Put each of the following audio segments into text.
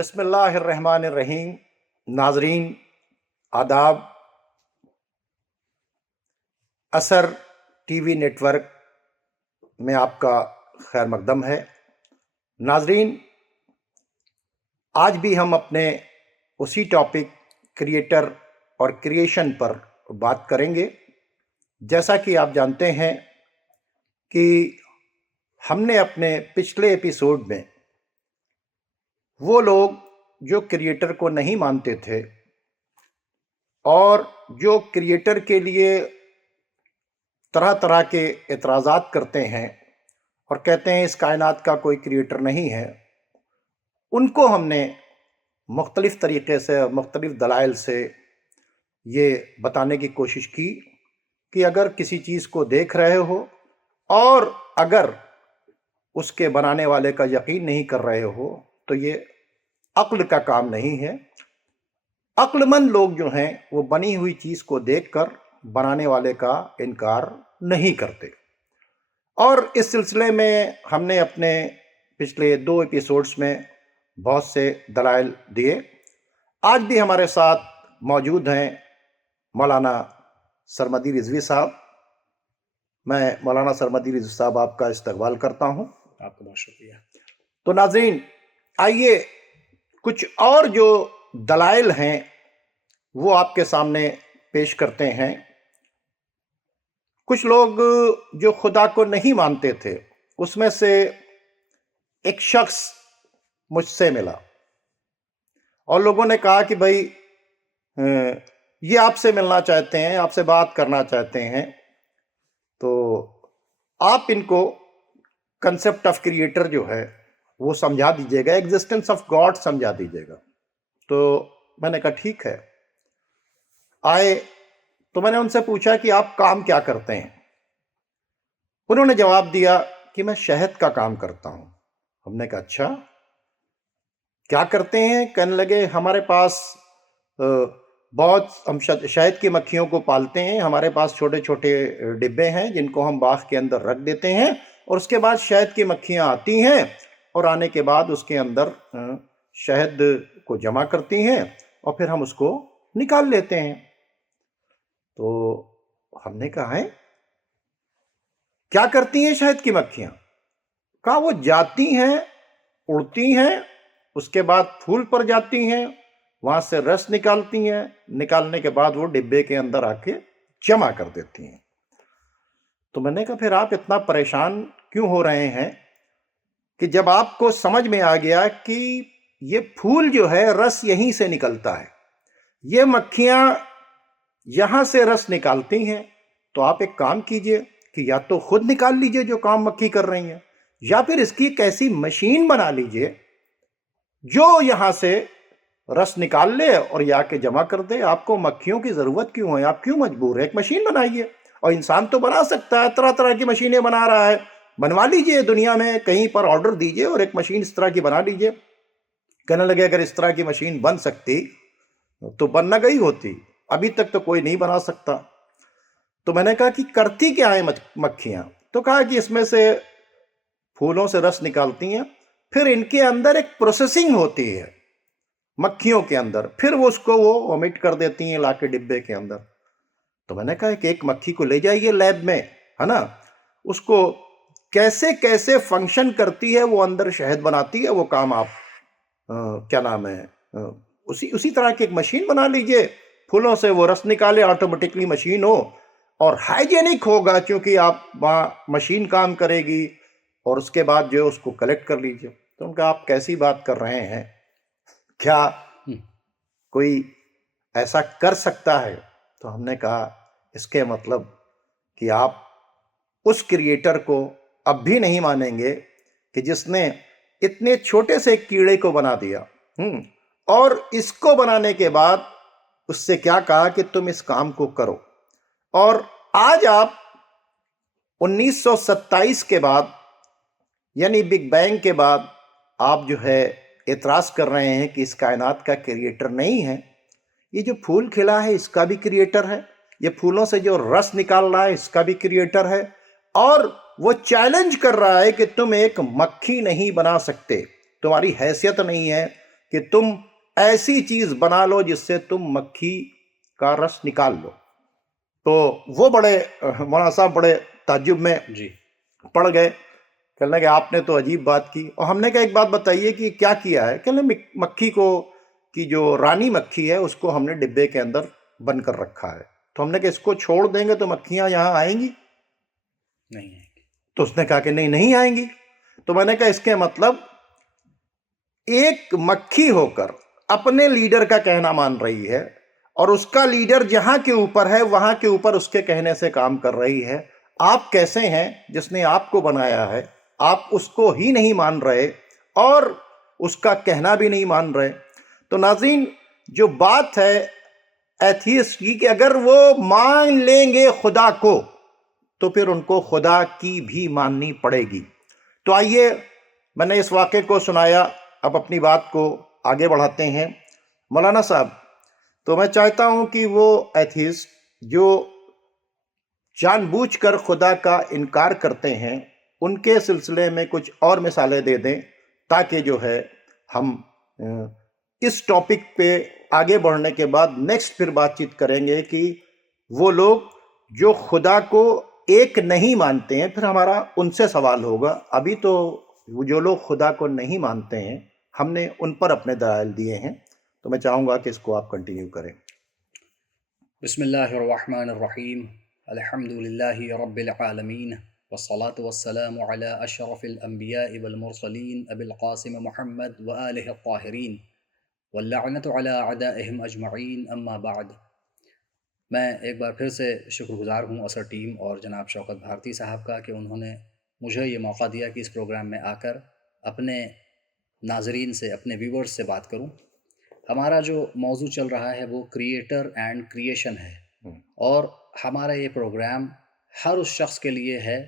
बिस्मिल्लाहिर्रहमानिर्रहीम। नाजरीन आदाब। असर टीवी नेटवर्क में आपका खैर मकदम है। नाजरीन, आज भी हम अपने उसी टॉपिक क्रिएटर और क्रिएशन पर बात करेंगे। जैसा कि आप जानते हैं कि हमने अपने पिछले एपिसोड में वो लोग जो क्रिएटर को नहीं मानते थे और जो क्रिएटर के लिए तरह तरह के एतराज़ात करते हैं और कहते हैं इस कायनात का कोई क्रिएटर नहीं है, उनको हमने मुख्तलिफ़ तरीक़े से और मुख्तलिफ़ दलाइल से ये बताने की कोशिश की कि अगर किसी चीज़ को देख रहे हो और अगर उसके बनाने वाले का यकीन नहीं कर रहे हो तो ये अक्ल का काम नहीं है। अक्लमंद लोग जो हैं वो बनी हुई चीज़ को देखकर बनाने वाले का इनकार नहीं करते। और इस सिलसिले में हमने अपने पिछले 2 एपिसोड्स में बहुत से दलाइल दिए। आज भी हमारे साथ मौजूद हैं मौलाना सरमदी रिजवी साहब। मैं मौलाना सरमदी रिजवी साहब आपका इस्तकबाल करता हूं। आपका बहुत शुक्रिया। तो नाज़रीन, आइए कुछ और जो दलाइल हैं वो आपके सामने पेश करते हैं। कुछ लोग जो खुदा को नहीं मानते थे, उसमें से एक शख्स मुझसे मिला और लोगों ने कहा कि भाई ये आपसे मिलना चाहते हैं, आपसे बात करना चाहते हैं, तो आप इनको कंसेप्ट ऑफ क्रिएटर जो है वो समझा दीजिएगा, एग्जिस्टेंस ऑफ गॉड समझा दीजिएगा। तो मैंने कहा ठीक है। आए तो मैंने उनसे पूछा कि आप काम क्या करते हैं। उन्होंने जवाब दिया कि मैं शहद का काम करता हूं। हमने कहा अच्छा, क्या करते हैं? कहने लगे हमारे पास बहुत हम शहद की मक्खियों को पालते हैं। हमारे पास छोटे छोटे डिब्बे हैं जिनको हम बाग के अंदर रख देते हैं और उसके बाद शहद की मक्खियां आती हैं और आने के बाद उसके अंदर शहद को जमा करती हैं और फिर हम उसको निकाल लेते हैं। तो हमने कहा है क्या करती हैं शहद की मक्खियां? कहा वो जाती हैं, उड़ती हैं, उसके बाद फूल पर जाती हैं, वहां से रस निकालती हैं, निकालने के बाद वो डिब्बे के अंदर आके जमा कर देती हैं। तो मैंने कहा फिर आप इतना परेशान क्यों हो रहे हैं कि जब आपको समझ में आ गया कि ये फूल जो है रस यहीं से निकलता है, ये मक्खियां यहां से रस निकालती हैं, तो आप एक काम कीजिए कि या तो खुद निकाल लीजिए जो काम मक्खी कर रही है, या फिर इसकी एक ऐसी मशीन बना लीजिए जो यहां से रस निकाल ले और या के जमा कर दे। आपको मक्खियों की जरूरत क्यों है? आप क्यों मजबूर है? एक मशीन बनाइए। और इंसान तो बना सकता है, तरह तरह की मशीनें बना रहा है, बनवा लीजिए। दुनिया में कहीं पर ऑर्डर दीजिए और एक मशीन इस तरह की बना लीजिए। कहने लगे अगर इस तरह की मशीन बन सकती तो बन न गई होती, अभी तक तो कोई नहीं बना सकता। तो मैंने कहा कि करती क्या है मक्खियां? तो कहा कि इसमें से फूलों से रस निकालती हैं, फिर इनके अंदर एक प्रोसेसिंग होती है मक्खियों के अंदर, फिर वो उसको वो वोमिट कर देती हैं लाके डिब्बे के अंदर। तो मैंने कहा कि एक मक्खी को ले जाइए लैब में, है ना, उसको कैसे कैसे फंक्शन करती है, वो अंदर शहद बनाती है, वो काम आप क्या नाम है उसी तरह की एक मशीन बना लीजिए। फूलों से वो रस निकाले, ऑटोमेटिकली मशीन हो और हाइजेनिक होगा, क्योंकि आप वहाँ मशीन काम करेगी और उसके बाद जो उसको कलेक्ट कर लीजिए। तो उनका आप कैसी बात कर रहे हैं, क्या कोई ऐसा कर सकता है? तो हमने कहा इसके मतलब कि आप उस क्रिएटर को अब भी नहीं मानेंगे कि जिसने इतने छोटे से कीड़े को बना दिया और इसको बनाने के बाद उससे क्या कहा कि तुम इस काम को करो। और आज आप 1927 के बाद, यानी बिग बैंग के बाद, आप जो है एतराज़ कर रहे हैं कि इस कायनात का क्रिएटर नहीं है। ये जो फूल खिला है इसका भी क्रिएटर है, ये फूलों से जो रस निकाल रहा है इसका भी क्रिएटर है, और वो चैलेंज कर रहा है कि तुम एक मक्खी नहीं बना सकते, तुम्हारी हैसियत नहीं है, कि तुम ऐसी चीज बना लो जिससे तुम मक्खी का रस निकाल लो। तो वो बड़े मौलाना साहब बड़े ताज्जुब में जी पड़ गए। कहने लगे आपने तो अजीब बात की। और हमने कहा एक बात बताइए कि क्या किया है। कहने मक्खी को की जो रानी मक्खी है उसको हमने डिब्बे के अंदर बंद कर रखा है। तो हमने कहा इसको छोड़ देंगे तो मक्खियां यहाँ आएंगी? नहीं आएगी। तो उसने कहा कि नहीं, नहीं आएंगी। तो मैंने कहा इसके मतलब एक मक्खी होकर अपने लीडर का कहना मान रही है और उसका लीडर जहां के ऊपर है वहां के ऊपर उसके कहने से काम कर रही है। आप कैसे हैं जिसने आपको बनाया है, आप उसको ही नहीं मान रहे और उसका कहना भी नहीं मान रहे। तो नाज़रीन, जो बात है एथियस्ट की कि अगर वो मान लेंगे खुदा को तो फिर उनको खुदा की भी माननी पड़ेगी। तो आइए, मैंने इस वाक़े को सुनाया, अब अपनी बात को आगे बढ़ाते हैं। मौलाना साहब, तो मैं चाहता हूं कि वो एथियस्ट जो जानबूझकर खुदा का इनकार करते हैं उनके सिलसिले में कुछ और मिसालें दे दें, ताकि जो है हम इस टॉपिक पे आगे बढ़ने के बाद नेक्स्ट फिर बातचीत करेंगे कि वो लोग जो खुदा को एक नहीं मानते हैं, फिर हमारा उनसे सवाल होगा। अभी तो जो लोग खुदा को नहीं मानते हैं हमने उन पर अपने दलाइल दिए हैं, तो मैं चाहूँगा कि इसको आप कंटिन्यू करें। बिस्मिल्लाहिर्रहमानिर्रहीम, अल्हम्दुलिल्लाहि रब्बिल आलमीन, वस्सलातु वस्सलामु अला अशरफिल अंबियाइ वल मुरसलीन अबिल कासिम मुहम्मद व आलिहि त्ताहिरीन वल्लअनतु अला अदाइहिम अजमईन, अम्मा बाद। मैं एक बार फिर से शुक्रगुज़ार हूँ असर टीम और जनाब शौकत भारती साहब का कि उन्होंने मुझे ये मौका दिया कि इस प्रोग्राम में आकर अपने नाजरीन से, अपने व्यूवर्स से बात करूँ। हमारा जो मौजू चल रहा है वो क्रिएटर एंड क्रिएशन है, और हमारा ये प्रोग्राम हर उस शख्स के लिए है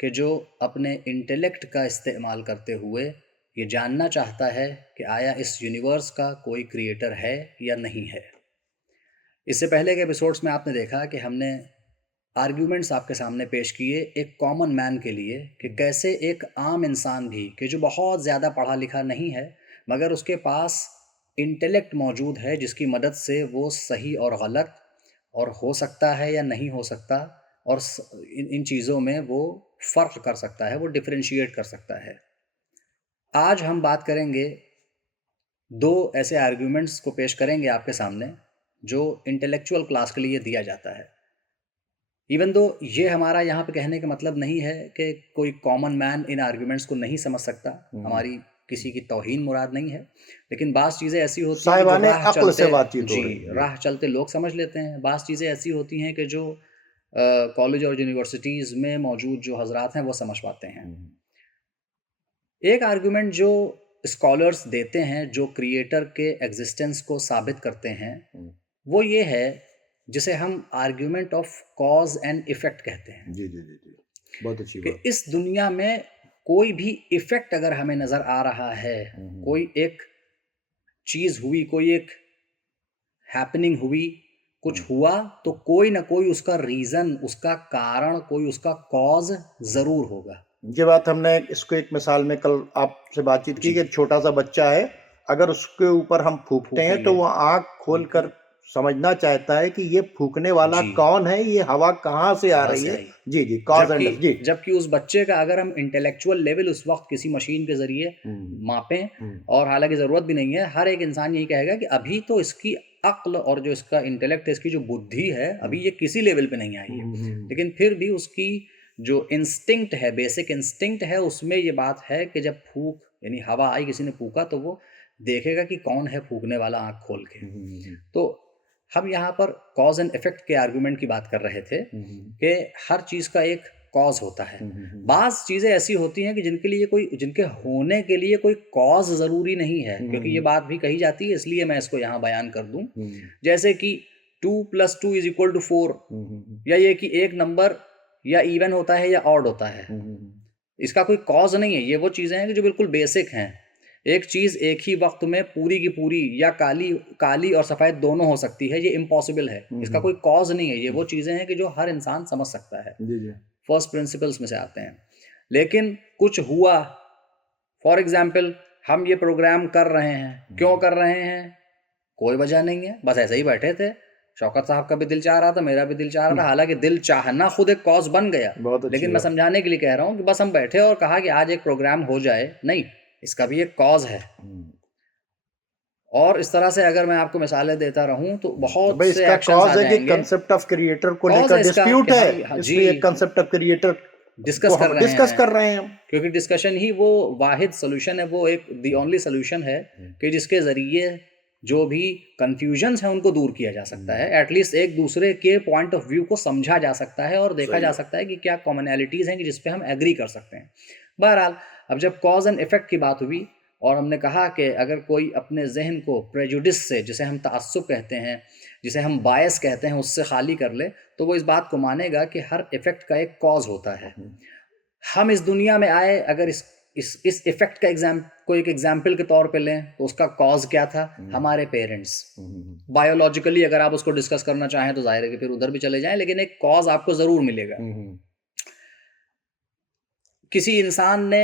कि जो अपने इंटेलेक्ट का इस्तेमाल करते हुए ये जानना चाहता है कि आया इस यूनिवर्स का कोई क्रिएटर है या नहीं है। इससे पहले के एपिसोड्स में आपने देखा कि हमने आर्ग्यूमेंट्स आपके सामने पेश किए एक कॉमन मैन के लिए कि कैसे एक आम इंसान भी, कि जो बहुत ज़्यादा पढ़ा लिखा नहीं है मगर उसके पास इंटेलेक्ट मौजूद है जिसकी मदद से वो सही और गलत और हो सकता है या नहीं हो सकता, और इन चीज़ों में वो फ़र्क कर सकता है, वो डिफरेंशिएट कर सकता है। आज हम बात करेंगे, दो ऐसे आर्ग्यूमेंट्स को पेश करेंगे आपके सामने जो इंटेलेक्चुअल क्लास के लिए दिया जाता है। इवन दो ये हमारा यहाँ पे कहने का मतलब नहीं है कि कोई कॉमन मैन इन आर्ग्यूमेंट्स को नहीं समझ सकता, हमारी किसी की तौहीन मुराद नहीं है, लेकिन बाज़ चीज़ें ऐसी होती हैं कि जो राह अक्ल से चलते बातचीत हो रही है। राह चलते लोग समझ लेते हैं। बाज़ चीज़ें ऐसी होती हैं कि जो कॉलेज और यूनिवर्सिटीज़ में मौजूद जो हजरात हैं वो समझ पाते हैं। एक आर्गुमेंट जो स्कॉलर्स देते हैं जो क्रिएटर के एग्जिस्टेंस को साबित करते हैं वो ये है जिसे हम argument of cause and effect कहते हैं। जी जी जी जी, बहुत अच्छी कि बात। इस दुनिया में कोई भी इफेक्ट अगर हमें नज़र आ रहा है, कोई एक चीज़ हुई, कोई एक हैपनिंग हुई, कुछ हुआ, तो कोई ना कोई उसका रीज़न, उसका कारण, कोई उसका कॉज ज़रूर होगा। ये बात हमने इसको एक मिसाल में कल आपसे बातचीत की कि छोटा सा बच्चा है, अगर उसके ऊपर हम फूकते हैं तो वो आंख खोलकर समझना चाहता है कि ये फूकने वाला कौन है, ये हवा कहाँ से आ रही है। जी जी, कॉज एंड जी। जबकि उस बच्चे का अगर हम इंटेलेक्चुअल लेवल उस वक्त किसी मशीन के जरिए मापें, और हालांकि ज़रूरत भी नहीं है, हर एक इंसान यही कहेगा कि अभी तो इसकी अक्ल और जो इसका इंटेलेक्ट है, इसकी जो बुद्धि है, अभी ये किसी लेवल पे नहीं आई है। लेकिन फिर भी उसकी जो इंस्टिंक्ट है, बेसिक इंस्टिंक्ट है, उसमें ये बात है कि जब फूक यानी हवा आई, किसी ने फूका, तो वो देखेगा कि कौन है फूकने वाला आंख खोल के। तो हम यहाँ पर कॉज एंड इफेक्ट के आर्गुमेंट की बात कर रहे थे कि हर चीज़ का एक कॉज होता है। बाज़ चीज़ें ऐसी होती हैं कि जिनके होने के लिए कोई कॉज ज़रूरी नहीं है, क्योंकि ये बात भी कही जाती है, इसलिए मैं इसको यहाँ बयान कर दूँ। जैसे कि 2 + 2 = 4, या ये कि एक नंबर या इवन होता है या ऑड होता है, इसका कोई कॉज नहीं है। ये वो चीज़ें हैं कि जो बिल्कुल बेसिक हैं। एक चीज़ एक ही वक्त में पूरी की पूरी या काली और सफ़ेद दोनों हो सकती है, ये इम्पॉसिबल है, इसका कोई कॉज नहीं है। ये वो चीज़ें हैं कि जो हर इंसान समझ सकता है, फर्स्ट प्रिंसिपल्स में से आते हैं। लेकिन कुछ हुआ, फॉर एग्जाम्पल हम ये प्रोग्राम कर रहे हैं, क्यों कर रहे हैं? कोई वजह नहीं है, बस ऐसे ही बैठे थे। शौकत साहब का भी दिल चाह रहा था, मेरा भी दिल चाह रहा था, हालांकि दिल चाहना खुद एक कॉज बन गया, बहुत अच्छी लेकिन मैं बात। समझाने के लिए कह रहा हूँ कि बस हम बैठे और कहा कि आज एक प्रोग्राम हो जाए, नहीं, इसका भी एक कॉज है। और इस तरह से अगर मैं आपको मिसालें देता रहूं तो बहुत भाई से इसका एक्शंस कॉज आ है कि जाएंगे। कंसेप्ट ऑफ क्रिएटर को कॉज लेकर है इसका डिस्प्यूट कि है, हम इसलिए कंसेप्ट ऑफ क्रिएटर डिस्कस को कर हम रहे डिस्कस हैं, कर रहे हैं। क्योंकि डिस्कशन ही वो वाहिद सोल्यूशन है, वो एक दी ओनली सोल्यूशन है कि जिसके ज़रिए जो भी कन्फ्यूजन्स हैं उनको दूर किया जा सकता है, एटलीस्ट एक दूसरे के पॉइंट ऑफ व्यू को समझा जा सकता है और देखा जा सकता है कि क्या कॉमनैलिटीज़ हैं कि जिस पे हम एग्री कर सकते हैं। बहरहाल, अब जब कॉज एंड इफेक्ट की बात हुई और हमने कहा कि अगर कोई अपने जहन को प्रेजुडिस से, जिसे हम तअस्सुब कहते हैं, जिसे हम बायस कहते हैं, उससे खाली कर ले, तो वो इस बात को मानेगा कि हर इफेक्ट का एक कॉज होता है। हम इस दुनिया में आए, अगर इस इफेक्ट का एक एग्जाम्पल के तौर पे लें तो उसका कॉज क्या था? हमारे पेरेंट्स। बायोलॉजिकली अगर आप उसको डिस्कस करना चाहें तो जाहिर है कि फिर उधर भी चले जाएं, लेकिन एक कॉज आपको ज़रूर मिलेगा। किसी इंसान ने,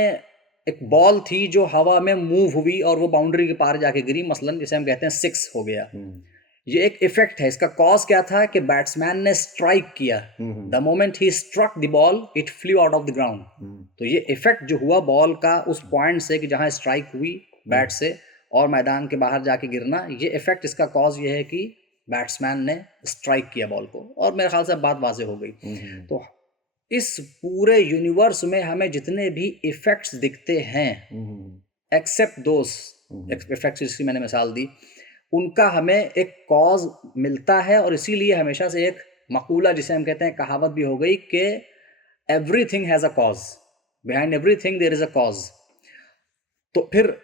एक बॉल थी जो हवा में मूव हुई और वो बाउंड्री के पार जाके गिरी, मसलन जिसे हम कहते हैं 6 हो गया, ये एक इफेक्ट है। इसका कॉज क्या था कि बैट्समैन ने स्ट्राइक किया, द मोमेंट ही struck the ball it flew out of the ground. तो ये इफेक्ट जो हुआ बॉल का उस पॉइंट से कि जहां स्ट्राइक हुई बैट से और मैदान के बाहर जाके गिरना, ये इफेक्ट, इसका कॉज ये है कि बैट्समैन ने स्ट्राइक किया बॉल को, और मेरे ख्याल से बात वाज़ेह हो गई। तो इस पूरे यूनिवर्स में हमें जितने भी इफेक्ट्स दिखते हैं, एक्सेप्ट दोस इफेक्ट्स जिसकी मैंने मिसाल दी, उनका हमें एक कॉज मिलता है। और इसीलिए हमेशा से एक मकूला, जिसे हम कहते हैं कहावत भी हो गई, कि everything has a cause, behind everything there is a cause. तो फिर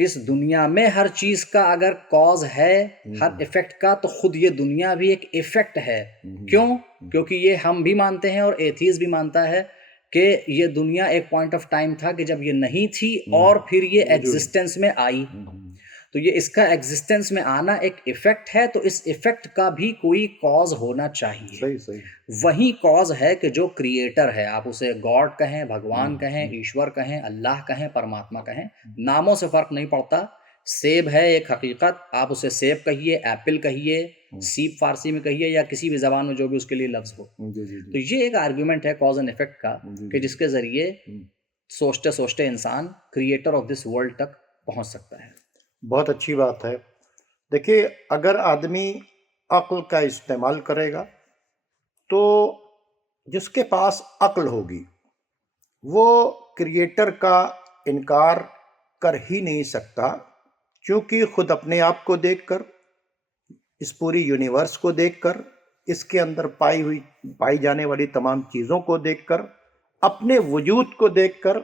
इस दुनिया में हर चीज का अगर कॉज है, हर इफेक्ट का, तो खुद ये दुनिया भी एक इफेक्ट है। क्यों? क्योंकि ये हम भी मानते हैं और एथीस्ट भी मानता है कि ये दुनिया एक पॉइंट ऑफ टाइम था कि जब ये नहीं थी और फिर ये एग्जिस्टेंस में आई। तो ये इसका एग्जिस्टेंस में आना एक इफेक्ट है, तो इस इफेक्ट का भी कोई कॉज होना चाहिए। सही सही। वही कॉज है कि जो क्रिएटर है, आप उसे गॉड कहें, भगवान कहें, ईश्वर कहें, अल्लाह कहें, परमात्मा कहें, नामों से फर्क नहीं पड़ता। सेब है एक हकीकत, आप उसे सेब कहिए, एप्पल कहिए, सीप फारसी में कहिए, या किसी भी जबान में जो भी उसके लिए लफ्ज हो। तो ये एक आर्ग्यूमेंट है कॉज एंड इफेक्ट का, कि जिसके जरिए सोचते सोचते इंसान क्रिएटर ऑफ दिस वर्ल्ड तक पहुंच सकता है। बहुत अच्छी बात है। देखिए, अगर आदमी अक्ल का इस्तेमाल करेगा तो जिसके पास अक्ल होगी वो क्रिएटर का इनकार कर ही नहीं सकता, क्योंकि खुद अपने आप को देखकर, इस पूरी यूनिवर्स को देखकर, इसके अंदर पाई जाने वाली तमाम चीज़ों को देखकर, अपने वजूद को देखकर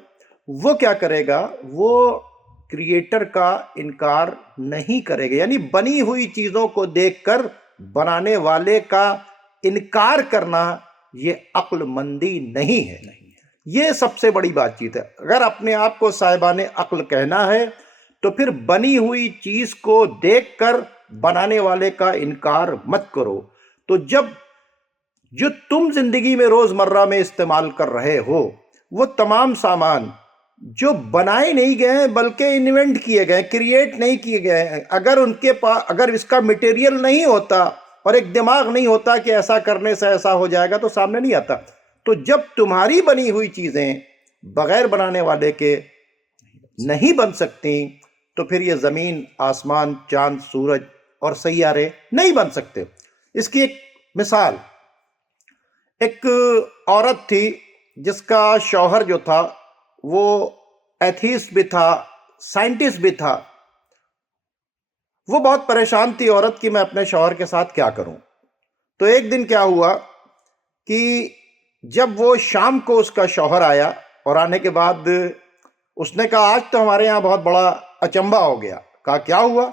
वो क्या करेगा? वो क्रिएटर का इनकार नहीं करेगा। यानी बनी हुई चीज़ों को देखकर बनाने वाले का इनकार करना ये अक्लमंदी नहीं है। ये सबसे बड़ी बातचीत है। अगर अपने आप को साहिबाने अक्ल कहना है तो फिर बनी हुई चीज़ को देखकर बनाने वाले का इनकार मत करो। तो जब जो तुम जिंदगी में रोज़मर्रा में इस्तेमाल कर रहे हो वो तमाम सामान जो बनाए नहीं गए हैं बल्कि इन्वेंट किए गए, क्रिएट नहीं किए गए हैं, अगर उनके पास, अगर इसका मटेरियल नहीं होता और एक दिमाग नहीं होता कि ऐसा करने से ऐसा हो जाएगा, तो सामने नहीं आता। तो जब तुम्हारी बनी हुई चीज़ें बगैर बनाने वाले के नहीं बन सकती, तो फिर ये ज़मीन, आसमान, चांद, सूरज और सैयारे नहीं बन सकते। इसकी एक मिसाल, एक औरत थी जिसका शौहर जो था वो एथीस्ट भी था, साइंटिस्ट भी था। वो बहुत परेशान थी औरत कि मैं अपने शौहर के साथ क्या करूं। तो एक दिन क्या हुआ कि जब वो शाम को उसका शौहर आया और आने के बाद उसने कहा आज तो हमारे यहाँ बहुत बड़ा अचंभा हो गया। कहा क्या हुआ?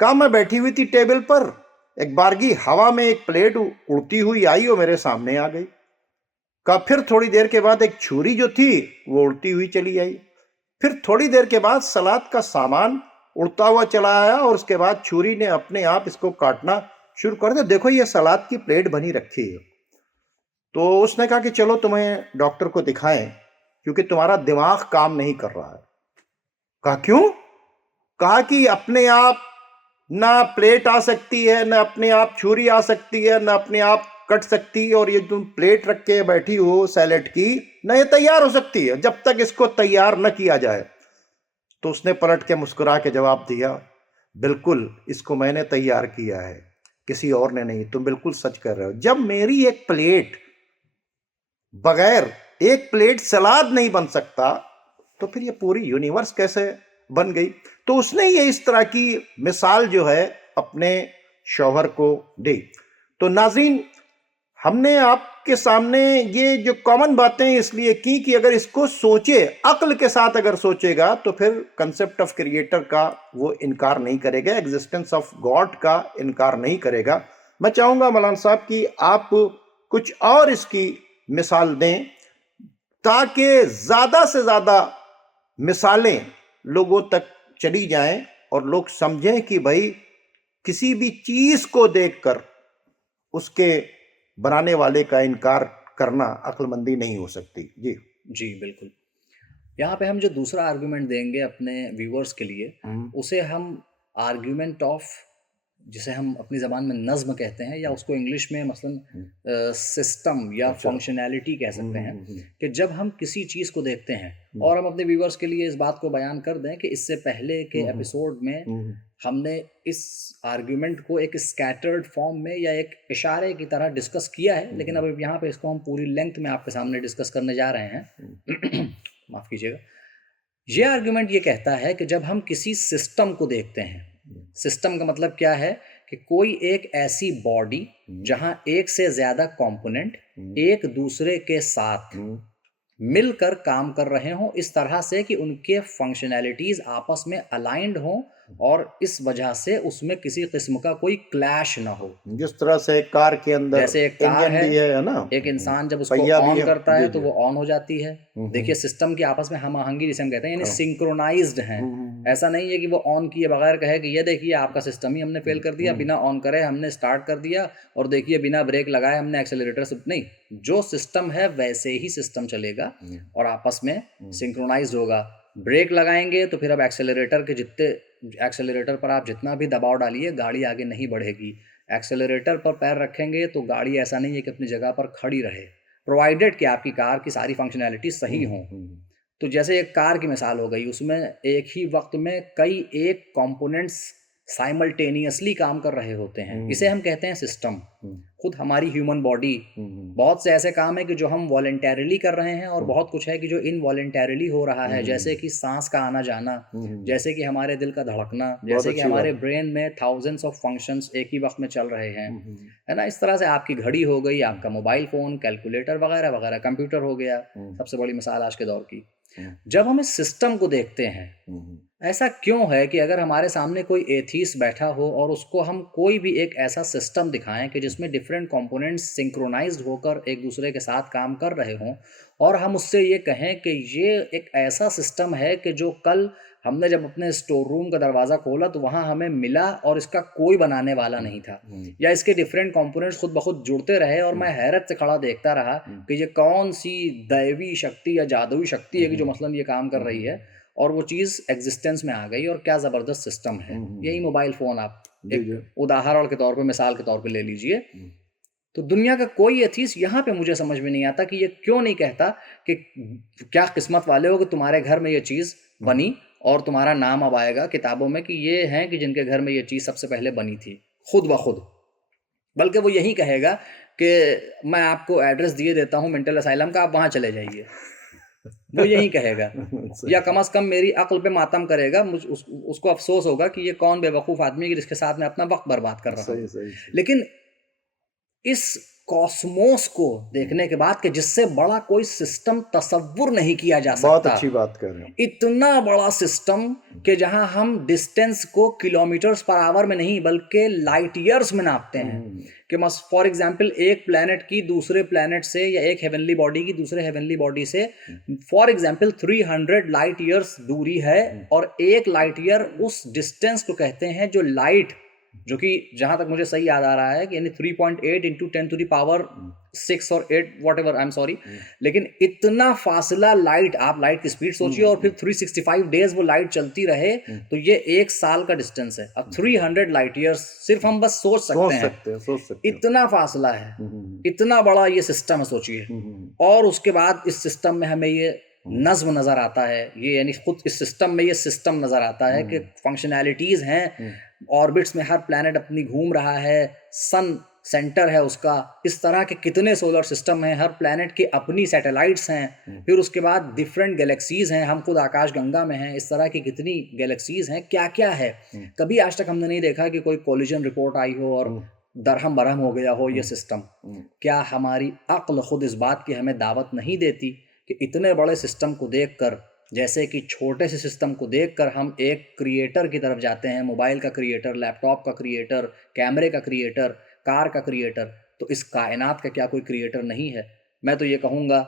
कहा मैं बैठी हुई थी टेबल पर, एक बारगी हवा में एक प्लेट उड़ती हुई आई और मेरे सामने आ गई। कहा फिर थोड़ी देर के बाद एक छुरी जो थी वो उड़ती हुई चली आई। फिर थोड़ी देर के बाद सलाद का सामान उड़ता हुआ चला आया और उसके बाद छुरी ने अपने आप इसको काटना शुरू कर दिया। देखो ये सलाद की प्लेट बनी रखी है। तो उसने कहा कि चलो तुम्हें डॉक्टर को दिखाएं क्योंकि तुम्हारा दिमाग काम नहीं कर रहा है। कहा क्यों? कहा कि अपने आप ना प्लेट आ सकती है, ना अपने आप छुरी आ सकती है, ना अपने आप कट सकती है, और ये तुम प्लेट रख के बैठी हो सैलेड की, ना ये तैयार हो सकती है जब तक इसको तैयार न किया जाए। तो उसने पलट के मुस्कुरा के जवाब दिया, बिल्कुल इसको मैंने तैयार किया है, किसी और ने नहीं। तुम बिल्कुल सच कर रहे हो। जब मेरी एक प्लेट बगैर एक प्लेट सलाद नहीं बन सकता, तो फिर ये पूरी यूनिवर्स कैसे बन गई? तो उसने ये इस तरह की मिसाल जो है अपने शौहर को दी। तो नाज़रीन, हमने आपके सामने ये जो कॉमन बातें इसलिए की कि अगर इसको सोचे, अक्ल के साथ अगर सोचेगा, तो फिर कंसेप्ट ऑफ क्रिएटर का वो इनकार नहीं करेगा, एग्जिस्टेंस ऑफ गॉड का इनकार नहीं करेगा। मैं चाहूँगा मौलाना साहब कि आप कुछ और इसकी मिसाल दें, ताकि ज़्यादा से ज़्यादा मिसालें लोगों तक चली जाएं और लोग समझें कि भाई किसी भी चीज़ को देखकर उसके बनाने वाले का इनकार करना अक्लमंदी नहीं हो सकती। जी जी बिल्कुल। यहाँ पे हम जो दूसरा आर्गुमेंट देंगे अपने व्यूअर्स के लिए, उसे हम आर्गुमेंट ऑफ, जिसे हम अपनी ज़बान में नज़्म कहते हैं, या उसको इंग्लिश में मसलन सिस्टम या अच्छा। फंक्शनैलिटी कह सकते हैं, कि जब हम किसी चीज़ को देखते हैं, और हम अपने व्यूअर्स के लिए इस बात को बयान कर दें कि इससे पहले के एपिसोड में हमने इस आर्गुमेंट को एक स्कैटर्ड फॉर्म में या एक इशारे की तरह डिस्कस किया है, लेकिन अब यहाँ पे इसको हम पूरी लेंथ में आपके सामने डिस्कस करने जा रहे हैं। माफ़ कीजिएगा। ये आर्गुमेंट ये कहता है कि जब हम किसी सिस्टम को देखते हैं, सिस्टम का मतलब क्या है कि कोई एक ऐसी बॉडी जहां एक से ज्यादा कंपोनेंट एक दूसरे के साथ मिलकर काम कर रहे हों, इस तरह से कि उनके फंक्शनैलिटीज आपस में अलाइंड हों, और इस वजह से उसमें किसी किस्म का कोई क्लैश ना हो। जिस तरह से कार के अंदर जैसे एक कार इंजन भी है ना, एक इंसान जब उसको पहिया भी ऑन है। करता है जी, तो जी। वो ऑन हो जाती है। देखिए सिस्टम की आपस में हम आहंगी जिसे हम कहते हैं, यानी सिंक्रोनाइज्ड हैं। ऐसा नहीं है कि वो ऑन किए बगैर कहे कि ये देखिए आपका सिस्टम ही हमने फेल कर दिया, बिना ऑन करे हमने स्टार्ट कर दिया, और देखिए बिना ब्रेक लगाए हमने एक्सेलरेटर से। नहीं, जो सिस्टम है वैसे ही सिस्टम चलेगा और आपस में सिंक्रोनाइज्ड होगा। ब्रेक लगाएंगे तो फिर अब एक्सेलरेटर पर आप जितना भी दबाव डालिए गाड़ी आगे नहीं बढ़ेगी। एक्सेलरेटर पर पैर रखेंगे तो गाड़ी ऐसा नहीं है कि अपनी जगह पर खड़ी रहे, प्रोवाइडेड कि आपकी कार की सारी फंक्शनैलिटी सही हों। तो जैसे एक कार की मिसाल हो गई, उसमें एक ही वक्त में कई एक कंपोनेंट्स साइमल्टेनियसली काम कर रहे होते हैं, इसे हम कहते हैं सिस्टम। खुद हमारी ह्यूमन बॉडी, बहुत से ऐसे काम है कि जो हम वॉलेंटरीली कर रहे हैं, और बहुत कुछ है कि जो इनवॉलेंटरीली हो रहा है, जैसे कि सांस का आना जाना, जैसे कि हमारे दिल का धड़कना, जैसे कि हमारे ब्रेन में थाउजेंड्स ऑफ फंक्शंस एक ही वक्त में चल रहे हैं, है ना। इस तरह से आपकी घड़ी हो गई, आपका मोबाइल फ़ोन, कैलकुलेटर वगैरह वगैरह, कंप्यूटर हो गया, सबसे बड़ी मिसाल आज के दौर की। जब हम इस सिस्टम को देखते हैं, ऐसा क्यों है कि अगर हमारे सामने कोई एथीस्ट बैठा हो और उसको हम कोई भी एक ऐसा सिस्टम दिखाएं कि जिसमें डिफरेंट कंपोनेंट्स सिंक्रोनाइज्ड होकर एक दूसरे के साथ काम कर रहे हों, और हम उससे ये कहें कि ये एक ऐसा सिस्टम है कि जो कल हमने जब अपने स्टोर रूम का दरवाज़ा खोला तो वहाँ हमें मिला और इसका कोई बनाने वाला नहीं था, या इसके डिफरेंट कंपोनेंट्स खुद ब खुद जुड़ते रहे, और मैं हैरत से खड़ा देखता रहा कि ये कौन सी दैवी शक्ति या जादुई शक्ति है कि जो मसलन ये काम कर रही है, और वो चीज़ एग्जिस्टेंस में आ गई, और क्या ज़बरदस्त सिस्टम है। यही मोबाइल फ़ोन आप एक उदाहरण के तौर पे, मिसाल के तौर पे ले लीजिए। तो दुनिया का कोई एथीस्ट यहाँ पे मुझे समझ में नहीं आता कि ये क्यों नहीं कहता कि क्या किस्मत वाले हो कि तुम्हारे घर में ये चीज़ बनी, और तुम्हारा नाम अब आएगा किताबों में कि ये हैं कि जिनके घर में ये चीज़ सबसे पहले बनी थी, खुद ब खुद। बल्कि वो यही कहेगा कि मैं आपको एड्रेस दिए देता हूँ मेंटल असाइलम का, आप वहाँ चले जाइए। वो यही कहेगा, या कम से कम मेरी अक्ल पे मातम करेगा। उसको अफसोस होगा कि ये कौन बेवकूफ़ आदमी है जिसके साथ मैं अपना वक्त बर्बाद कर रहा हूँ। लेकिन इस कॉस्मोस को देखने के बाद कि जिससे बड़ा कोई सिस्टम तसव्वुर नहीं किया जा सकता, बहुत अच्छी बात कर रहे हैं, इतना बड़ा सिस्टम कि जहां हम डिस्टेंस को किलोमीटर्स पर आवर में नहीं बल्कि लाइट ईयर्स में नापते हैं। कि फॉर एग्जांपल एक प्लैनेट की दूसरे प्लैनेट से, या एक हेवनली बॉडी की दूसरे हेवनली बॉडी से फॉर एग्जांपल 300 लाइट ईयर्स दूरी है, और एक लाइट ईयर उस डिस्टेंस को कहते हैं जो लाइट जो कि जहां तक मुझे सही याद आ रहा है कि यानी 3.8 इंटू 10 टू द पावर 6 और 8 what ever, I am sorry, लेकिन इतना फासला लाइट, आप लाइट की स्पीड सोचिए और फिर 365 डेज वो लाइट चलती रहे, तो ये 1 साल का डिस्टेंस है। अब 300 लाइट ईयर्स सिर्फ हम बस सोच सकते हैं, इतना फासला है, इतना बड़ा ये सिस्टम है, सोचिए। और उसके बाद इस सिस्टम में हमें ये नज्म नजर आता है, ये यानी खुद इस सिस्टम में ये सिस्टम नजर आता है कि फंक्शनैलिटीज हैं, ऑर्बिट्स में हर प्लैनेट अपनी घूम रहा है, सन सेंटर है उसका, इस तरह के कितने सोलर सिस्टम हैं, हर प्लैनेट की अपनी सैटेलाइट्स हैं, फिर उसके बाद डिफरेंट गैलेक्सीज हैं, हम खुद आकाश गंगा में हैं, इस तरह की कितनी गैलेक्सीज हैं, क्या क्या है। कभी आज तक हमने नहीं देखा कि कोई कोलिजन रिपोर्ट आई हो और दरहम बरहम हो गया हो ये सिस्टम। क्या हमारी अक्ल खुद इस बात की हमें दावत नहीं देती कि इतने बड़े सिस्टम को देखकर, जैसे कि छोटे से सिस्टम को देखकर हम एक क्रिएटर की तरफ जाते हैं, मोबाइल का क्रिएटर, लैपटॉप का क्रिएटर, कैमरे का क्रिएटर, कार का क्रिएटर, तो इस कायनात का क्या कोई क्रिएटर नहीं है? मैं तो ये कहूँगा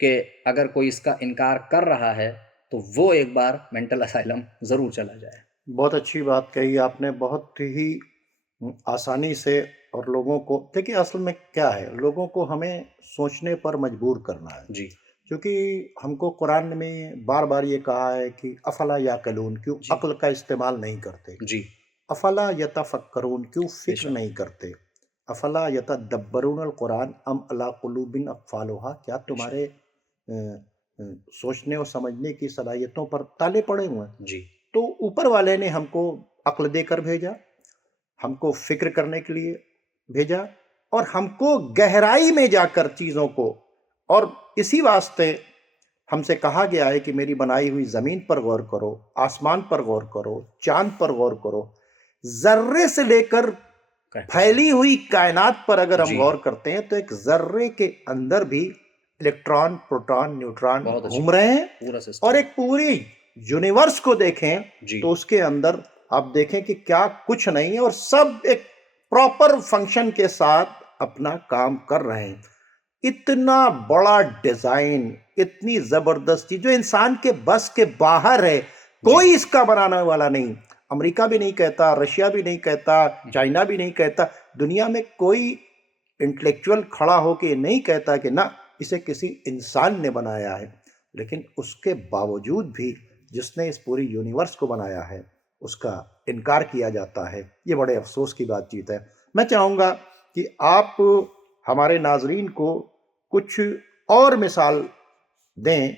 कि अगर कोई इसका इनकार कर रहा है तो वो एक बार मेंटल असाइलम ज़रूर चला जाए। बहुत अच्छी बात कही आपने, बहुत ही आसानी से। और लोगों को देखिए, असल में क्या है, लोगों को हमें सोचने पर मजबूर करना है जी क्योंकि हमको कुरान में बार बार ये कहा है कि अफला याकलून, क्यों जी अक्ल का इस्तेमाल नहीं करते, जी अफला यतफक्करून, क्यों फिक्र बेशक नहीं करते, अफला यतदब्बरून अल कुरान अम अला कुलूबिन अक़फ़ालुहा, क्या बेशक तुम्हारे सोचने और समझने की सलाहियतों पर ताले पड़े हुए हैं। जी तो ऊपर वाले ने हमको अक्ल देकर भेजा, हमको फिक्र करने के लिए भेजा, और हमको गहराई में जाकर चीज़ों को, और इसी वास्ते हमसे कहा गया है कि मेरी बनाई हुई ज़मीन पर गौर करो, आसमान पर गौर करो, चांद पर गौर करो। जर्रे से लेकर कहते फैली हुई कायनात पर अगर हम जी गौर करते हैं तो एक जर्रे के अंदर भी इलेक्ट्रॉन, प्रोटॉन, न्यूट्रॉन बहुत अच्छी घूम बात, रहे हैं। पूरा और सिस्टम एक पूरी यूनिवर्स को देखें जी तो उसके अंदर आप देखें कि क्या कुछ नहीं है, और सब एक प्रॉपर फंक्शन के साथ अपना काम कर रहे हैं। इतना बड़ा डिजाइन, इतनी जबरदस्ती जो इंसान के बस के बाहर है, कोई इसका बनाने वाला नहीं। अमेरिका भी नहीं कहता, रशिया भी नहीं कहता, चाइना भी नहीं कहता, दुनिया में कोई इंटेलेक्चुअल खड़ा होकर नहीं कहता कि ना, इसे किसी इंसान ने बनाया है। लेकिन उसके बावजूद भी जिसने इस पूरी यूनिवर्स को बनाया है उसका इनकार किया जाता है। ये बड़े अफसोस की बातचीत है। मैं चाहूँगा कि आप हमारे नाजरीन को कुछ और मिसाल दें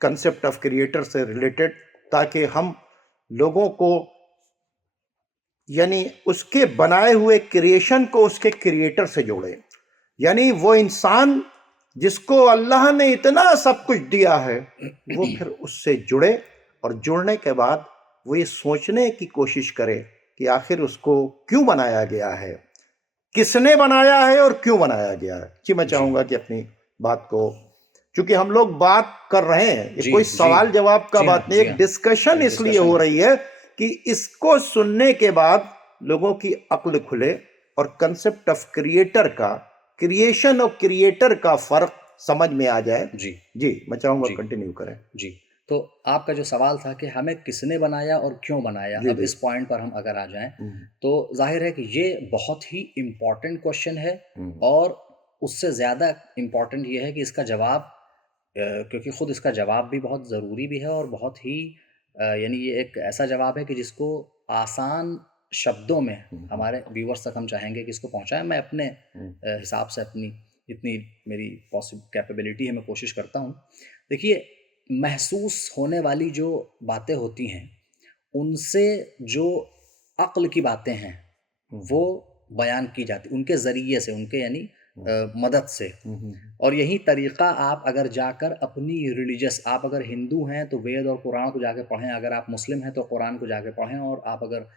कंसेप्ट ऑफ क्रिएटर से रिलेटेड, ताकि हम लोगों को, यानी उसके बनाए हुए क्रिएशन को उसके क्रिएटर से जोड़ें। यानी वो इंसान जिसको अल्लाह ने इतना सब कुछ दिया है, वो फिर उससे जुड़े, और जुड़ने के बाद वो ये सोचने की कोशिश करे कि आखिर उसको क्यों बनाया गया है, किसने बनाया है और क्यों बनाया गया है। जी, मैं जी चाहूंगा कि अपनी बात को, चूंकि हम लोग बात कर रहे हैं, ये जी कोई जी सवाल जवाब का जी बात हाँ नहीं, जी एक हाँ, डिस्कशन एक इसलिए डिस्कशन हो है रही है कि इसको सुनने के बाद लोगों की अक्ल खुले और कंसेप्ट ऑफ क्रिएटर का, क्रिएशन और क्रिएटर का फर्क समझ में आ जाए। जी जी, मैं चाहूंगा जी कंटिन्यू करें। जी। तो आपका जो सवाल था कि हमें किसने बनाया और क्यों बनाया, जी अब जी। इस पॉइंट पर हम अगर आ जाएं तो जाहिर है कि ये बहुत ही इम्पॉर्टेंट क्वेश्चन है। और उससे ज़्यादा इम्पॉर्टेंट ये है कि इसका जवाब, क्योंकि ख़ुद इसका जवाब भी बहुत ज़रूरी भी है और बहुत ही यानी ये एक ऐसा जवाब है कि जिसको आसान शब्दों में हमारे व्यूवर्स तक हम चाहेंगे कि इसको पहुंचाएं। मैं अपने हिसाब से, अपनी जितनी मेरी पॉसिबल कैपेबिलिटी है, मैं कोशिश करता हूं। देखिए, महसूस होने वाली जो बातें होती हैं, उनसे जो अक्ल की बातें हैं वो बयान की जाती, उनके ज़रिए से, उनके यानी मदद से। और यही तरीक़ा आप अगर जाकर अपनी रिलीजियस, आप अगर हिंदू हैं तो वेद और कुरान को जाके पढ़ें, अगर आप मुस्लिम हैं तो कुरान को जाके पढ़ें, और आप अगर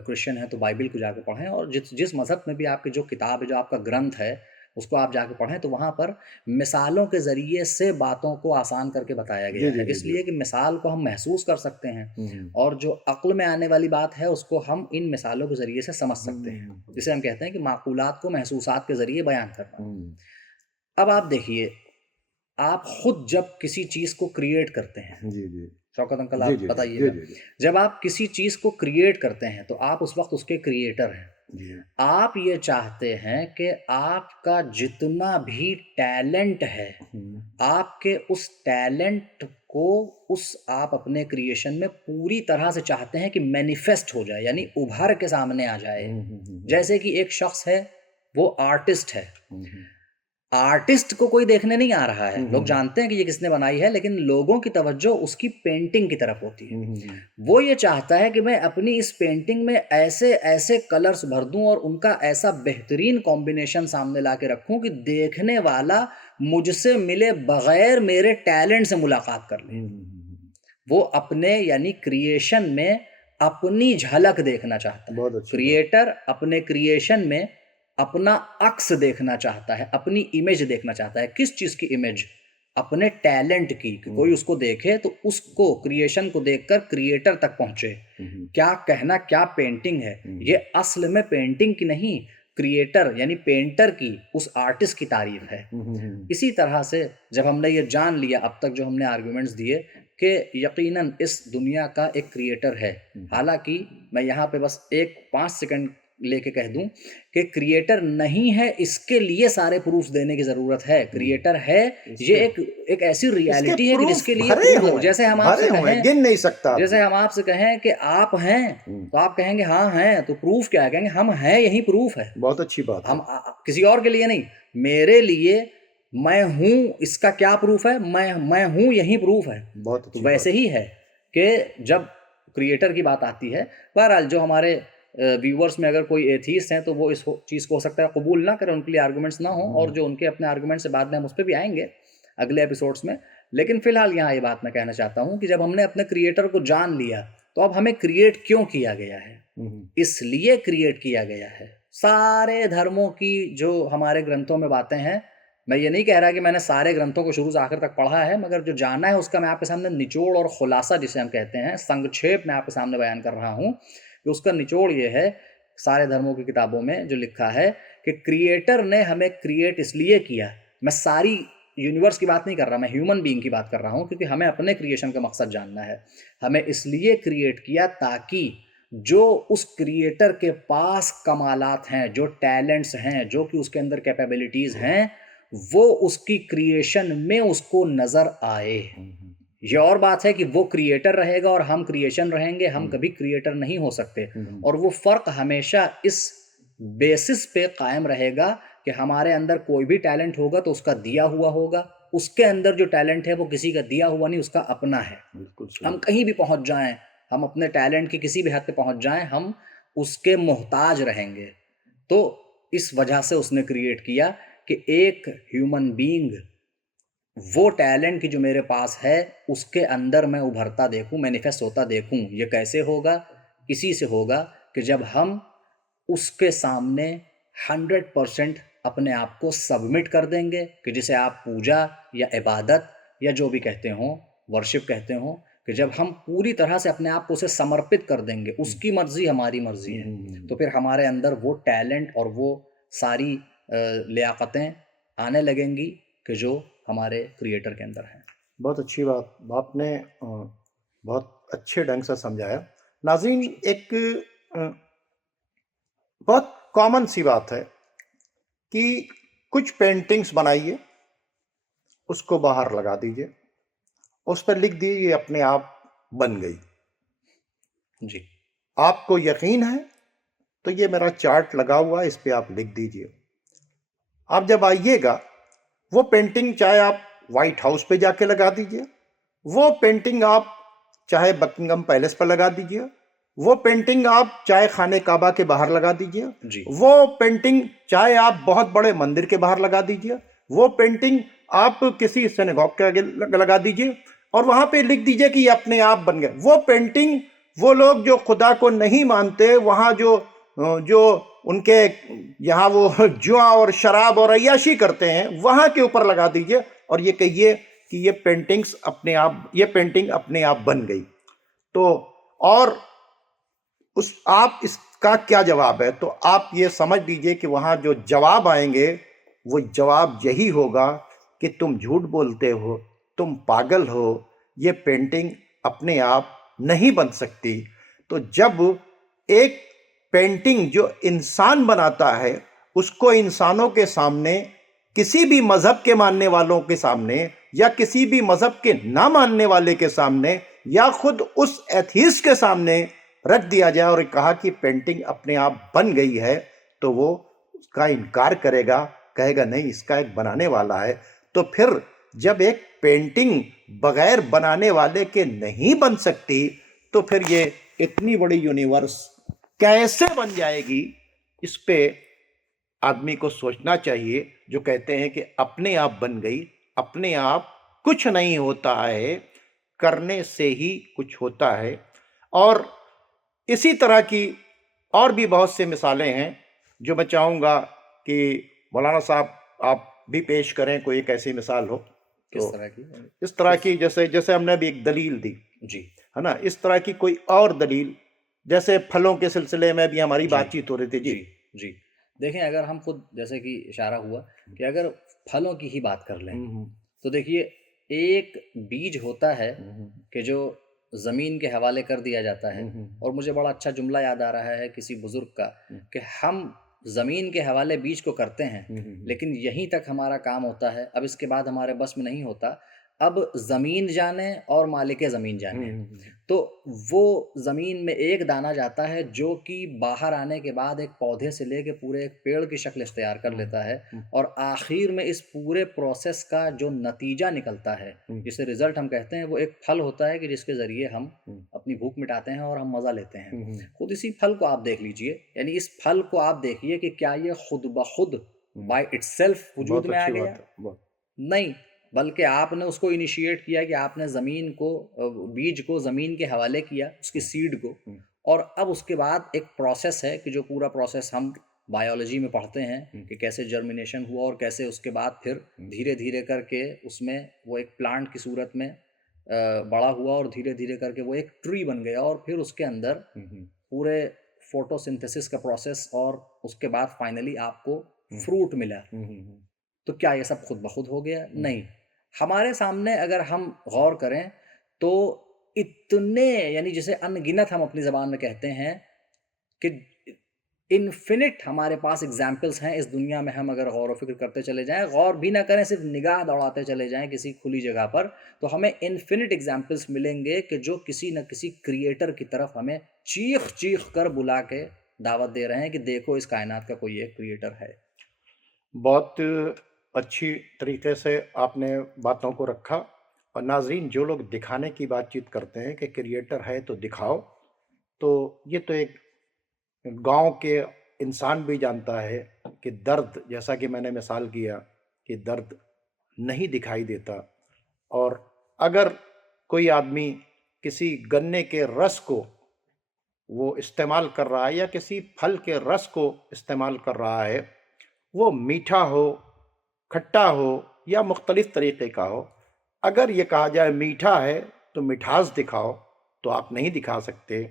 क्रिश्चियन हैं तो बाइबिल को जाके पढ़ें, और जिस जिस मज़हब में भी आपकी जो किताब है, जो आपका ग्रंथ है, उसको आप जाके पढ़ें, तो वहाँ पर मिसालों के ज़रिए से बातों को आसान करके बताया जी गया जी है, जी जी। इसलिए कि मिसाल को हम महसूस कर सकते हैं, और जो अक्ल में आने वाली बात है उसको हम इन मिसालों के ज़रिए से समझ सकते हैं, जिसे हम कहते हैं कि माकूलात को महसूसात के ज़रिए बयान करना। अब आप देखिए, आप खुद जब किसी चीज़ को क्रिएट करते हैं, जी जी। शौकत अंकल, जी आप जी जी बताइएगा। जी जी जब आप किसी चीज़ को क्रिएट करते हैं तो आप उस वक्त उसके क्रिएटर हैं। जी आप ये चाहते हैं कि आपका जितना भी टैलेंट है, हम्म, आपके उस टैलेंट को उस आप अपने क्रिएशन में पूरी तरह से चाहते हैं कि मैनिफेस्ट हो जाए, यानी उभर के सामने आ जाए। जैसे कि एक शख्स है, वो आर्टिस्ट है। हम्म, आर्टिस्ट को कोई देखने नहीं आ रहा है, लोग हम्म, जानते हैं कि ये किसने बनाई है, लेकिन लोगों की तवज्जो उसकी पेंटिंग की तरफ होती है। हम्म, वो ये चाहता है कि मैं अपनी इस पेंटिंग में ऐसे ऐसे कलर्स भर दूं और उनका ऐसा बेहतरीन कॉम्बिनेशन सामने ला के रखूं कि देखने वाला मुझसे मिले बगैर मेरे टैलेंट से मुलाकात कर ले। वो अपने यानी क्रिएशन में अपनी झलक देखना चाहता है। बहुत अच्छी बात। क्रिएटर अपने क्रिएशन में अपना अक्स देखना चाहता है, अपनी इमेज देखना चाहता है। किस चीज़ की इमेज? अपने टैलेंट की, कि कोई उसको देखे तो उसको क्रिएशन को देखकर क्रिएटर तक पहुंचे। क्या कहना, क्या पेंटिंग है ये, असल में पेंटिंग की नहीं, क्रिएटर यानी पेंटर की, उस आर्टिस्ट की तारीफ है। इसी तरह से जब हमने ये जान लिया अब तक जो हमने आर्गुमेंट्स दिए कि यकीनन इस दुनिया का एक क्रिएटर है, हालांकि मैं यहाँ पे बस एक 5 सेकंड लेके कह दूं कि क्रिएटर नहीं है इसके लिए सारे प्रूफ देने की ज़रूरत है। क्रिएटर है, ये एक ऐसी इसके रियलिटी है कि प्रूफ जिसके लिए भरे प्रूफ, हुए जैसे हम भरे आपसे हुए कहें, गिन नहीं सकता जैसे आदमी। हम आपसे कहें कि आप हैं, तो आप कहेंगे हाँ हैं, तो प्रूफ क्या है? कहेंगे हम हैं, यही प्रूफ है। बहुत अच्छी बात है। हम किसी और के लिए नहीं, मेरे लिए मैं हूं, इसका क्या प्रूफ है? मैं हूं, यही प्रूफ है। बहुत तो अच्छी वैसे बात। ही है कि जब क्रिएटर की बात आती है, बहरहाल जो हमारे व्यूअर्स में अगर कोई एथीस्ट हैं तो वो इस चीज़ को हो सकता है कबूल ना करें, उनके लिए आर्गूमेंट्स ना हो, और जो उनके अपने आर्गूमेंट्स से बाद में हम उस पर भी आएंगे अगले एपिसोड्स में। लेकिन फिलहाल यहाँ ये बात मैं कहना चाहता हूँ कि जब हमने अपने क्रिएटर को जान लिया तो अब हमें क्रिएट क्यों किया गया है? इसलिए क्रिएट किया गया है। सारे धर्मों की जो हमारे ग्रंथों में बातें हैं, मैं ये नहीं कह रहा कि मैंने सारे ग्रंथों को शुरू से आखिर तक पढ़ा है, मगर जो जाना है उसका मैं आपके सामने निचोड़ और खुलासा, जिसे हम कहते हैं संक्षेप, में आपके सामने बयान कर रहा हूँ कि उसका निचोड़ ये है, सारे धर्मों की किताबों में जो लिखा है कि क्रिएटर ने हमें क्रिएट इसलिए किया। मैं सारी यूनिवर्स की बात नहीं कर रहा, मैं ह्यूमन बीइंग की बात कर रहा हूँ, क्योंकि हमें अपने क्रिएशन का मकसद जानना है। हमें इसलिए क्रिएट किया ताकि जो उस क्रिएटर के पास कमालात हैं, जो टैलेंट्स हैं, जो कि उसके अंदर कैपेबिलिटीज़ हैं, वो उसकी क्रिएशन में उसको नज़र आए। ये और बात है कि वो क्रिएटर रहेगा और हम क्रिएशन रहेंगे, हम कभी क्रिएटर नहीं हो सकते। और वो फ़र्क हमेशा इस बेसिस पे कायम रहेगा कि हमारे अंदर कोई भी टैलेंट होगा तो उसका दिया हुआ होगा, उसके अंदर जो टैलेंट है वो किसी का दिया हुआ नहीं, उसका अपना है। हम कहीं भी पहुंच जाएं, हम अपने टैलेंट की किसी भी हद पे पहुंच जाएं, हम उसके मोहताज रहेंगे। तो इस वजह से उसने क्रिएट किया कि एक ह्यूमन बीइंग वो टैलेंट की जो मेरे पास है उसके अंदर मैं उभरता देखूं, मैनिफेस्ट होता देखूं। ये कैसे होगा? इसी से होगा कि जब हम उसके सामने 100% अपने आप को सबमिट कर देंगे, कि जिसे आप पूजा या इबादत या जो भी कहते हो, वर्शिप कहते हो, कि जब हम पूरी तरह से अपने आप को उसे समर्पित कर देंगे, उसकी मर्जी हमारी मर्जी है, तो फिर हमारे अंदर वो टैलेंट और वो सारी लियाकतें आने लगेंगी कि जो हमारे क्रिएटर के अंदर हैं। बहुत अच्छी बात आपने बहुत अच्छे ढंग से समझाया। नाज़रीन, एक बहुत कॉमन सी बात है कि कुछ पेंटिंग्स बनाइए, उसको बाहर लगा दीजिए, उस पर लिख दीजिए ये अपने आप बन गई। जी, आपको यकीन है तो ये मेरा चार्ट लगा हुआ है, इस पे आप लिख दीजिए। आप जब आइएगा, वो पेंटिंग चाहे आप व्हाइट हाउस पे जाके लगा दीजिए, वो पेंटिंग आप चाहे बकिंगम पैलेस पर लगा दीजिए, वो पेंटिंग आप चाहे खाने काबा के बाहर लगा दीजिए, जी, वो पेंटिंग चाहे आप बहुत बड़े मंदिर के बाहर लगा दीजिए, वो पेंटिंग आप किसी सिनेगॉग के आगे लगा दीजिए और वहां पे लिख दीजिए कि ये अपने आप बन गए। वो पेंटिंग वो लोग जो खुदा को नहीं मानते, वहां जो उनके यहाँ वो जुआ और शराब और अय्याशी करते हैं, वहां के ऊपर लगा दीजिए और ये कहिए कि ये पेंटिंग्स अपने आप, ये पेंटिंग अपने आप बन गई। तो और उस आप इसका क्या जवाब है? तो आप ये समझ लीजिए कि वहां जो जवाब आएंगे वो जवाब यही होगा कि तुम झूठ बोलते हो, तुम पागल हो, ये पेंटिंग अपने आप नहीं बन सकती। तो जब एक पेंटिंग जो इंसान बनाता है उसको इंसानों के सामने, किसी भी मजहब के मानने वालों के सामने या किसी भी मजहब के ना मानने वाले के सामने या खुद उस एथीस्ट के सामने रख दिया जाए और कहा कि पेंटिंग अपने आप बन गई है, तो वो उसका इनकार करेगा, कहेगा नहीं इसका एक बनाने वाला है। तो फिर जब एक पेंटिंग बगैर बनाने वाले के नहीं बन सकती, तो फिर ये इतनी बड़ी यूनिवर्स कैसे बन जाएगी? इस पे आदमी को सोचना चाहिए। जो कहते हैं कि अपने आप बन गई, अपने आप कुछ नहीं होता है, करने से ही कुछ होता है। और इसी तरह की और भी बहुत से मिसालें हैं जो मैं चाहूँगा कि मौलाना साहब आप भी पेश करें, कोई एक ऐसी मिसाल हो किस तो। तरह की? इस तरह की जैसे जैसे हमने अभी एक दलील दी, जी है ना, इस तरह की कोई और दलील, जैसे फलों के सिलसिले में भी हमारी जी बातचीत हो रही थी जी। जी जी। देखें, अगर हम खुद जैसे कि इशारा हुआ कि अगर फलों की ही बात कर लें, हम्म, तो देखिए, एक बीज होता है हम्म, कि जो ज़मीन के हवाले कर दिया जाता है। हम्म, और मुझे बड़ा अच्छा जुमला याद आ रहा है किसी बुज़ुर्ग का हम्म, कि हम ज़मीन के हवाले बीज को करते हैं, लेकिन यहीं तक हमारा काम होता है, अब इसके बाद हमारे बस में नहीं होता। अब ज़मीन जाने और मालिक ज़मीन जाने। तो वो ज़मीन में एक दाना जाता है जो कि बाहर आने के बाद एक पौधे से लेके पूरे एक पेड़ की शक्ल इख्तियार कर लेता है, और आखिर में इस पूरे प्रोसेस का जो नतीजा निकलता है, जिसे रिज़ल्ट हम कहते हैं, वो एक फल होता है कि जिसके ज़रिए हम अपनी भूख मिटाते हैं और हम मज़ा लेते हैं। खुद इसी फल को आप देख लीजिए, यानी इस फल को आप देखिए कि क्या ये खुद ब खुद बाय इटसेल्फ वजूद बहुत में आ अच्छी गया? बात है, बहुत। नहीं, बल्कि आपने उसको इनिशिएट किया कि आपने ज़मीन को बीज को ज़मीन के हवाले किया, उसकी सीड को। और अब उसके बाद एक प्रोसेस है कि जो पूरा प्रोसेस हम बायोलॉजी में पढ़ते हैं कि कैसे जर्मिनेशन हुआ और कैसे उसके बाद फिर धीरे-धीरे करके उसमें वो एक प्लांट की सूरत में बड़ा हुआ और धीरे-धीरे करके वो एक ट्री बन गया, और फिर उसके अंदर पूरे फोटोसिंथेसिस का प्रोसेस, और उसके बाद फाइनली आपको फ्रूट मिला। तो क्या ये सब खुद ब खुद हो गया? नहीं। हमारे सामने अगर हम गौर करें तो इतने, यानी जिसे अनगिनत हम अपनी ज़बान में कहते हैं कि इन्फ़िनिट हमारे पास एग्ज़ाम्पल्स हैं इस दुनिया में। हम अगर गौर व फ़िक्र करते चले जाएँ, गौर भी ना करें, सिर्फ़ निगाह दौड़ाते चले जाएँ किसी खुली जगह पर, तो हमें इन्फ़िनिट एग्ज़ाम्पल्स मिलेंगे कि जो किसी न किसी क्रिएटर की तरफ हमें चीख-चीख कर बुला के दावत दे रहे हैं कि देखो इस कायनात का कोई एक क्रिएटर है। बहुत अच्छी तरीके से आपने बातों को रखा। और नाजरीन, जो लोग दिखाने की बातचीत करते हैं कि क्रिएटर है तो दिखाओ, तो ये तो एक गांव के इंसान भी जानता है कि दर्द, जैसा कि मैंने मिसाल किया कि दर्द नहीं दिखाई देता। और अगर कोई आदमी किसी गन्ने के रस को वो इस्तेमाल कर रहा है या किसी फल के रस को इस्तेमाल कर रहा है, वो मीठा हो, खट्टा हो या मुख्तलिफ तरीके का हो, अगर ये कहा जाए मीठा है तो मिठास दिखाओ, तो आप नहीं दिखा सकते।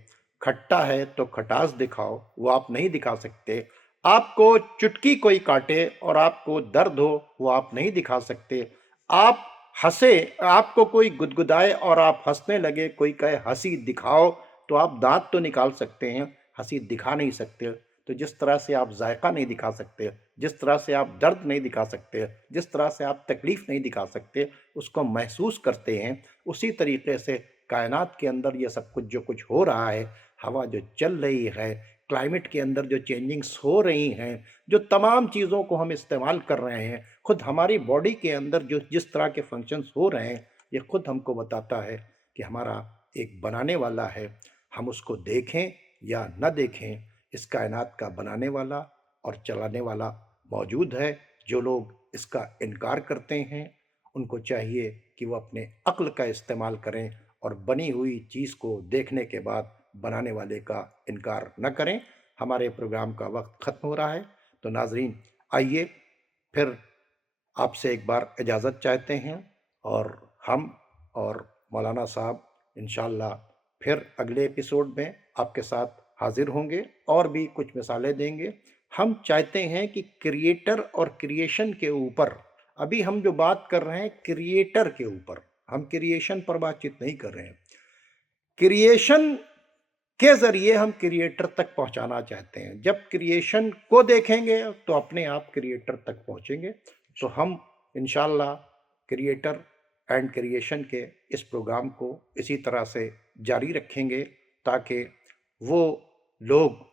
खट्टा है तो खटास दिखाओ, वो आप नहीं दिखा सकते। आपको चुटकी कोई काटे और आपको दर्द हो, वो आप नहीं दिखा सकते। आप हंसे, आपको कोई गुदगुदाए और आप हंसने लगे, कोई कहे हंसी दिखाओ, तो आप दांत तो निकाल सकते हैं, हंसी दिखा नहीं सकते। तो जिस तरह से आप जायका नहीं दिखा सकते, जिस तरह से आप दर्द नहीं दिखा सकते, जिस तरह से आप तकलीफ नहीं दिखा सकते, उसको महसूस करते हैं, उसी तरीके से कायनात के अंदर ये सब कुछ जो कुछ हो रहा है, हवा जो चल रही है, क्लाइमेट के अंदर जो चेंजिंग्स हो रही हैं, जो तमाम चीज़ों को हम इस्तेमाल कर रहे हैं, खुद हमारी बॉडी के अंदर जो जिस तरह के फंक्शंस हो रहे हैं, ये खुद हमको बताता है कि हमारा एक बनाने वाला है। हम उसको देखें या न देखें, इस कायनात का बनाने वाला और चलाने वाला मौजूद है। जो लोग इसका इनकार करते हैं, उनको चाहिए कि वो अपने अक्ल का इस्तेमाल करें और बनी हुई चीज़ को देखने के बाद बनाने वाले का इनकार न करें। हमारे प्रोग्राम का वक्त ख़त्म हो रहा है, तो नाजरीन आइए फिर आपसे एक बार इजाज़त चाहते हैं, और हम और मौलाना साहब इंशाअल्लाह फिर अगले एपिसोड में आपके साथ हाजिर होंगे और भी कुछ मिसालें देंगे। हम चाहते हैं कि क्रिएटर और क्रिएशन के ऊपर, अभी हम जो बात कर रहे हैं क्रिएटर के ऊपर, हम क्रिएशन पर बातचीत नहीं कर रहे हैं। क्रिएशन के ज़रिए हम क्रिएटर तक पहुंचाना चाहते हैं। जब क्रिएशन को देखेंगे तो अपने आप क्रिएटर तक पहुंचेंगे। तो हम इंशाल्लाह क्रिएटर एंड क्रिएशन के इस प्रोग्राम को इसी तरह से जारी रखेंगे, ताकि वो लोग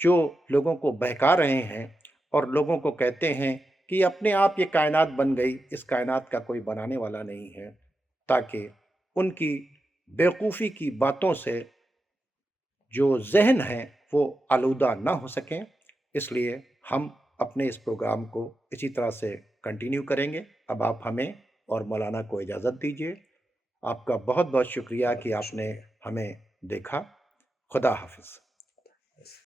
जो लोगों को बहका रहे हैं और लोगों को कहते हैं कि अपने आप ये कायनात बन गई, इस कायनात का कोई बनाने वाला नहीं है, ताकि उनकी बेवकूफ़ी की बातों से जो ज़हन है वो आलूदा ना हो सकें। इसलिए हम अपने इस प्रोग्राम को इसी तरह से कंटिन्यू करेंगे। अब आप हमें और मौलाना को इजाज़त दीजिए। आपका बहुत बहुत शुक्रिया कि आपने हमें देखा। खुदा हाफिज़।